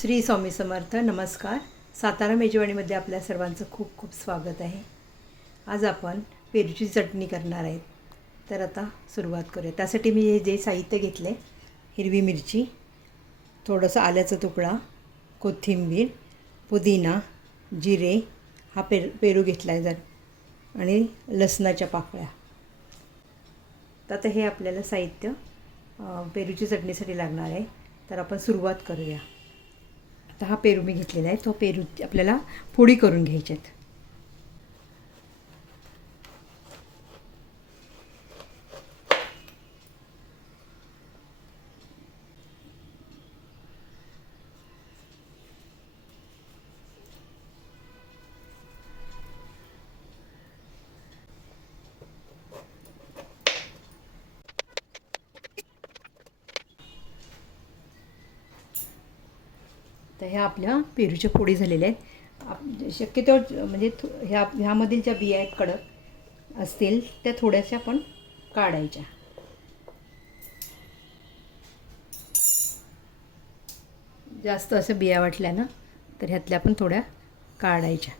श्री स्वामी समर्थ नमस्कार. सातारा मेजवानीमध्ये आपल्या सर्वांचं खूप खूप स्वागत आहे. आज आपण पेरूची चटणी करणार आहेत. तर आता सुरुवात करूया. त्यासाठी मी हे जे साहित्य घेतले हिरवी मिरची थोडंसं आल्याचा तुकडा कोथिंबीर पुदिना जिरे हा पेर पेरू घेतला आहे जर आणि लसणाच्या पाकळ्या. तर आता हे आपल्याला साहित्य पेरूची चटणीसाठी लागणार आहे. तर आपण सुरुवात करूया. आता हा पेरू मी घेतलेला आहे. तो पेरू आपल्याला फोडी करून घ्यायच्यात तर ह्या आपल्या पेरूच्या पोळी झालेल्या आहेत. आप- शक्यतो म्हणजे ह्या ह्यामधील ज्या बिया आहेत कडक असतील त्या थोड्याशा पण काढायच्या. जास्त असं बिया वाटल्या ना तर ह्यातल्या पण थोड्या काढायच्या.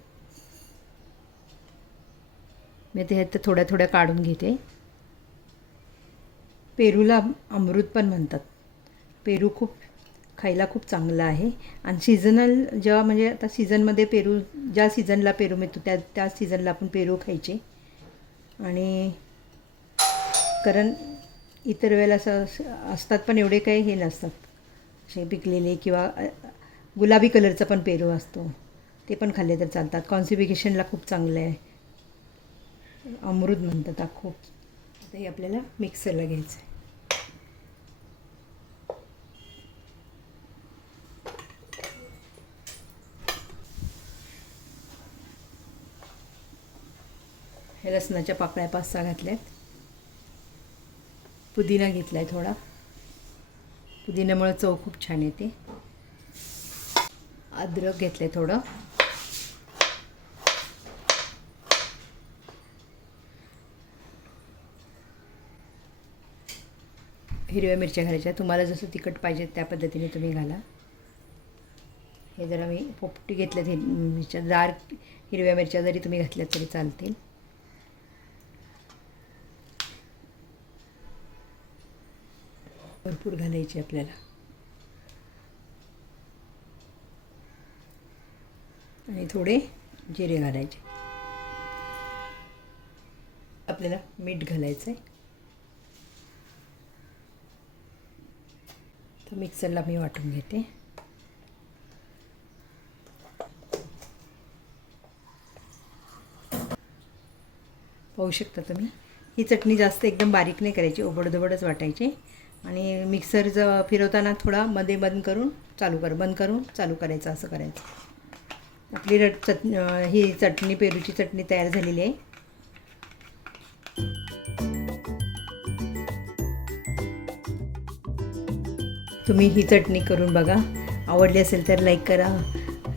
मी ते ह्यात थोड्या थोड्या काढून घेते. पेरूला अमृत पण म्हणतात. पेरू खूप खायला खूप चांगलं आहे. आणि सीझनल जेव्हा म्हणजे आता सीझनमध्ये पेरू ज्या सीझनला पेरू मिळतो त्या त्या सीझनला आपण पेरू खायचे. आणि कारण इतर वेळेला असं असतात पण एवढे काही हे नसतात. असे पिकलेले किंवा गुलाबी कलरचा पण पेरू असतो. ते पण खाल्ले तर चालतात. कॉन्सिबिकेशनला खूप चांगलं आहे. अमृत म्हणतात खूप आता हे आपल्याला मिक्सरला घ्यायचं आहे. हे लसणाच्या पाकळ्या पाच सहा घातल्या आहेत पुदिना घेतला आहे थोडा. पुदिन्यामुळे चव खूप छान येते. अद्रक घेतलं आहे थोडं. हिरव्या मिरच्या घालायच्या. तुम्हाला जसं तिखट पाहिजे त्या पद्धतीने तुम्ही घाला. हे जरा मी पोपटी घेतल्यात हे मिरच्या. दार हिरव्या मिरच्या जरी तुम्ही घातल्यात तरी चालतील. भरपूर घालायची आपल्याला. आणि थोडे जिरे घालायचे. आपल्याला मीठ घालायचं आहे तर मिक्सरला मी वाटून घेते. पाहू शकता तुम्ही. ही चटणी जास्त एकदम बारीक नाही करायची ओबडधोबडच वाटायची. आणि मिक्सर ज फिरवताना थोडा मध्ये बंद करून चालू कर बंद करून चालू करायचं असं करायचं. आपली रट चट ही चटणी पेरूची चटणी तयार झालेली आहे. तुम्ही ही चटणी करून बघा. आवडली असेल तर लाईक करा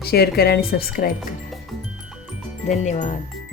शेअर करा आणि सबस्क्राईब करा. धन्यवाद.